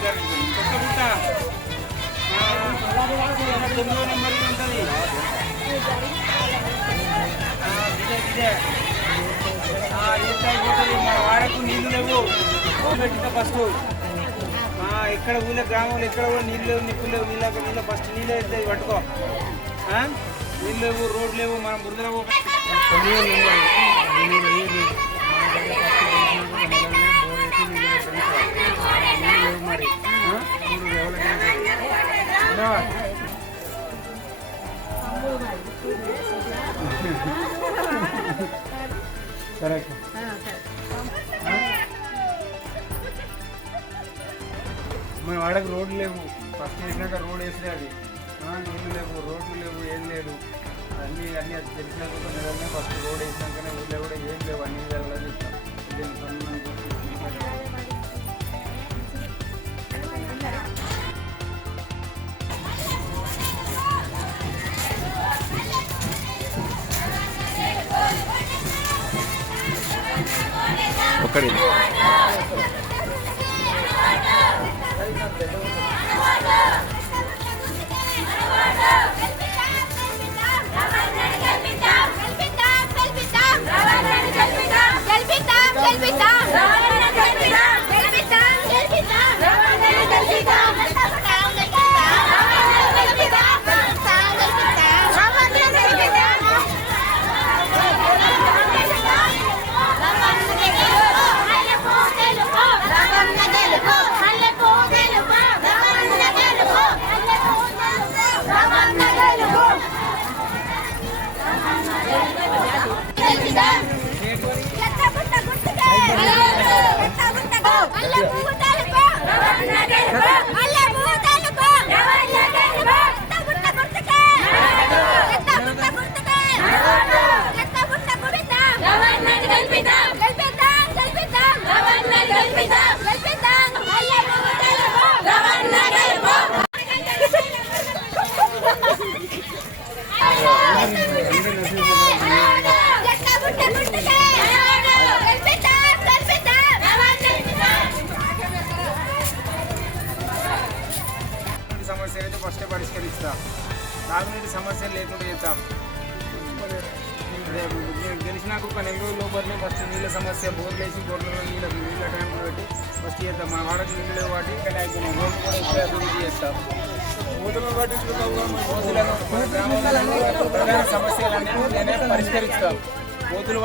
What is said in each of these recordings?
Kothagutta. తొమ్మిదో నెంబర్లో ఉంటుంది. ఎంత అయిపోతుంది మన వాడకు నీళ్ళు లేవు పెట్టిన ఫస్ట్ ఆ, ఇక్కడ ఊళ్ళో గ్రామంలో ఎక్కడ కూడా నీళ్ళు లేవు నిప్పులు లేవు నీళ్ళ నీళ్ళ ఫస్ట్ నీళ్ళు అయితే పట్టుకో నీళ్ళు లేవు రోడ్లు లేవు మనం బురదలో మరి మన వాడకు రోడ్లు లేవు. ఫస్ట్ వేసినాక రోడ్ వేసినా అది. నీళ్ళు లేవు రోడ్లు లేవు ఏం లేదు. అన్నీ అన్నీ అది తెలిసినాక ఒక ఫస్ట్ రోడ్ వేసినాకనే ఊళ్ళో కూడా ఏం లేవు అన్ని విధాలుగా చెప్తాం ఒక్కడి సమస్యలు లేకుండా చేద్దాం. రేపు నేను గెలిచినాక ఒక నెల రోజుల లోపలనే ఫస్ట్ నీళ్ళ సమస్య బోర్లు వేసి బోర్లలో నీళ్ళ నీళ్ళ ట్యాంకులు పెట్టి ఫస్ట్ చేద్దాం. మా వాడకి నీళ్ళు వాటి అయిపోయినాయి రోడ్లు కూడా ఇప్పుడే అభివృద్ధి చేస్తాం. కోతులను పట్టించుకుంటాం కోతులను మన ప్రధాన సమస్యలన్నీ నేనే పరిష్కరిస్తాం. కోతులు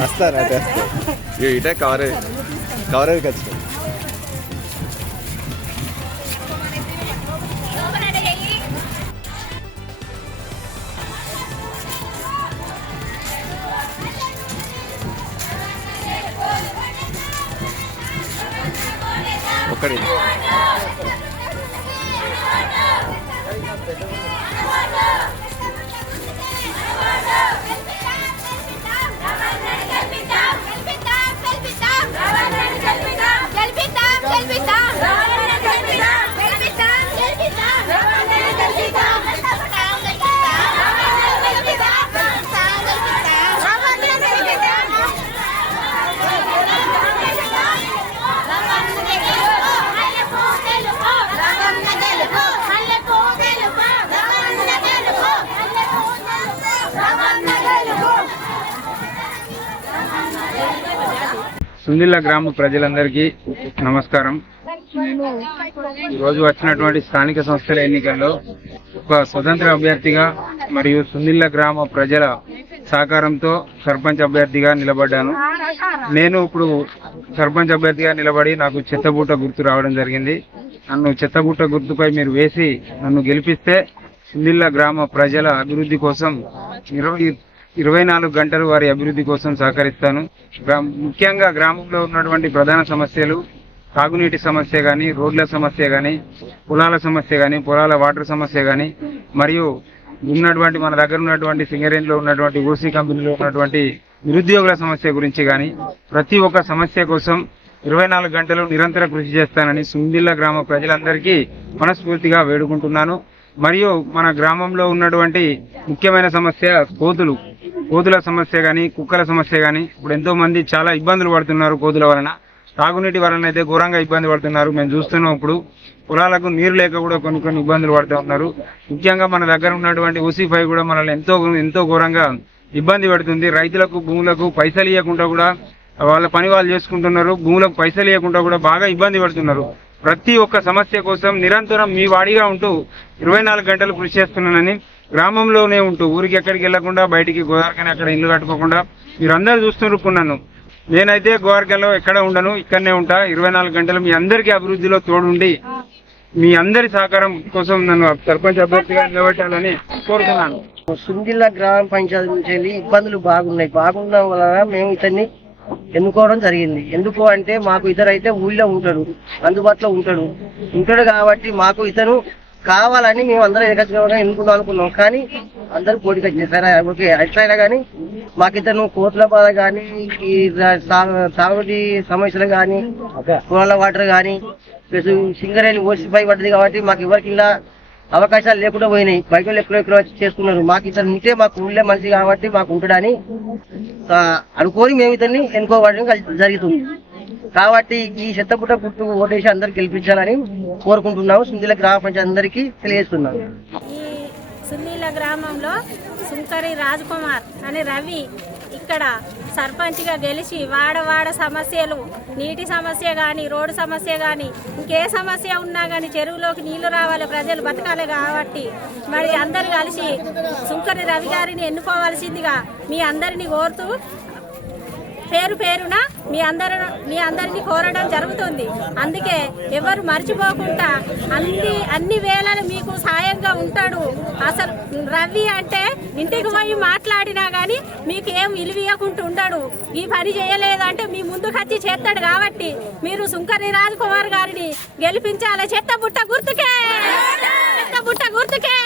వస్తారు అటే వస్తారు ఇక ఇటే కవరే కవరేజ్కి っかり సుందిల్ల గ్రామ ప్రజలందరికీ నమస్కారం. ఈరోజు వచ్చినటువంటి స్థానిక సంస్థల ఎన్నికల్లో ఒక స్వతంత్ర అభ్యర్థిగా మరియు సుందిల్ల గ్రామ ప్రజల సహకారంతో సర్పంచ్ అభ్యర్థిగా నిలబడ్డాను. నేను ఇప్పుడు సర్పంచ్ అభ్యర్థిగా నిలబడి నాకు చెత్తబూట గుర్తు రావడం జరిగింది. నన్ను చెత్తబూట గుర్తుపై మీరు వేసి నన్ను గెలిపిస్తే సుందిల్ల గ్రామ ప్రజల అభివృద్ధి కోసం ఇరవై నాలుగు గంటలు వారి అభివృద్ధి కోసం సహకరిస్తాను. ముఖ్యంగా గ్రామంలో ఉన్నటువంటి ప్రధాన సమస్యలు తాగునీటి సమస్య కానీ రోడ్ల సమస్య కానీ పొలాల సమస్య కానీ పొలాల వాటర్ సమస్య కానీ మరియు ఉన్నటువంటి మన దగ్గర ఉన్నటువంటి సింగరేణిలో ఉన్నటువంటి ఓసీ కంపెనీలో ఉన్నటువంటి నిరుద్యోగుల సమస్య గురించి కానీ ప్రతి ఒక్క సమస్య కోసం ఇరవై నాలుగు గంటలు నిరంతర కృషి చేస్తానని సుందిల్ల గ్రామ ప్రజలందరికీ మనస్ఫూర్తిగా వేడుకుంటున్నాను. మరియు మన గ్రామంలో ఉన్నటువంటి ముఖ్యమైన సమస్య కోతులు. కోతుల సమస్య కానీ కుక్కల సమస్య కానీ ఇప్పుడు ఎంతోమంది చాలా ఇబ్బందులు పడుతున్నారు కోతుల వలన. తాగునీటి వలన అయితే ఘోరంగా ఇబ్బంది పడుతున్నారు. మేము చూస్తున్నాం ఇప్పుడు పొలాలకు నీరు లేక కూడా కొన్ని కొన్ని ఇబ్బందులు పడుతూ ఉన్నారు. ముఖ్యంగా మన దగ్గర ఉన్నటువంటి ఓసీ ఫైవ్ కూడా మనల్ని ఎంతో ఎంతో ఘోరంగా ఇబ్బంది పెడుతుంది. రైతులకు భూములకు పైసలు ఇవ్వకుండా కూడా వాళ్ళ పని వాళ్ళు చేసుకుంటున్నారు. భూములకు పైసలు ఇవ్వకుండా కూడా బాగా ఇబ్బంది పడుతున్నారు. ప్రతి ఒక్క సమస్య కోసం నిరంతరం మీ వాడిగా ఉంటూ ఇరవై నాలుగు గంటలు కృషి చేస్తున్నానని గ్రామంలోనే ఉంటూ ఊరికి ఎక్కడికి వెళ్ళకుండా బయటికి గోదావరికని అక్కడ ఇల్లు కట్టుకోకుండా మీరందరూ చూస్తున్నారు నేనైతే గోవారికల్లో ఎక్కడ ఉండను ఇక్కడనే ఉంటా. ఇరవై నాలుగు గంటలు మీ అందరికీ అభివృద్ధిలో తోడుండి మీ అందరి సహకారం కోసం నన్ను సర్పంచ్ అభ్యర్థిగా నిలబెట్టాలని కోరుతున్నాను. సుందిల్ల గ్రామ పంచాయతీ నుంచి వెళ్ళి ఇబ్బందులు బాగున్నాయి. బాగుండడం వలన మేము ఇతన్ని ఎన్నుకోవడం జరిగింది. ఎందుకు అంటే మాకు ఇతరు అయితే ఊళ్ళో ఉంటాడు అందుబాటులో ఉంటాడు ఉంటాడు కాబట్టి మాకు ఇతను కావాలని మేము అందరం ఏకగ్రీవంగా ఎన్నుకుందాం అనుకున్నాం. కానీ అందరూ వచ్చింది సరే ఓకే ఎట్లయినా కానీ మాకు ఇతను కోట్ల బాధ కానీ ఈ తాగుడి సమస్యలు కానీ కులాల వాటర్ కానీ ప్లస్ సింగరేణి ఓసిపై పడ్డది కాబట్టి మాకు ఎవరికి ఇలా అవకాశాలు లేకుండా పోయినాయి. బయట ఎక్కడో ఎక్కడో చేసుకున్నారు మాకు ఇతను ఉంటే మాకు ఊళ్ళో మనిషి కాబట్టి మాకు ఉంటాడని అనుకోని మేము ఇతన్ని ఎన్నుకోవడం జరుగుతుంది కాబట్టి ఈ చెత్తపుట్ట గుర్తు ఓటేసి అందరు గెలిపించాలని కోరుకుంటున్నాము. సుందీల గ్రామ పంచాయతీ అందరికీ తెలియజేస్తున్నాను. ఈ సున్నీల గ్రామంలో సుంకరి కుమార్ అనే రవి ఇక్కడ సర్పంచ్గా గెలిచి వాడవాడ సమస్యలు నీటి సమస్య కానీ రోడ్డు సమస్య కానీ ఇంకే సమస్య ఉన్నా కానీ చెరువులోకి నీళ్ళు రావాలి ప్రజలు బతకాలి కాబట్టి మరి అందరు కలిసి సుంకరి రవి గారిని ఎన్నుకోవాల్సిందిగా మీ అందరిని కోరుతూ పేరు పేరున మీ అందరు మీ అందరినీ కోరడం జరుగుతుంది. అందుకే ఎవరు మర్చిపోకుండా అన్ని అన్ని వేళలు మీకు సాయంగా ఉంటాడు. అసలు రవి అంటే ఇంటికి పోయి మాట్లాడినా కానీ మీకు ఏం విలువీయకుండా ఉండడు. ఈ పని చేయలేదంటే మీ ముందుకు వచ్చి చేస్తాడు కాబట్టి మీరు సుంకరి రాజ్ కుమార్ గారిని గెలిపించాలి. చెత్త బుట్ట గుర్తుకే! చెత్త బుట్ట గుర్తుకే!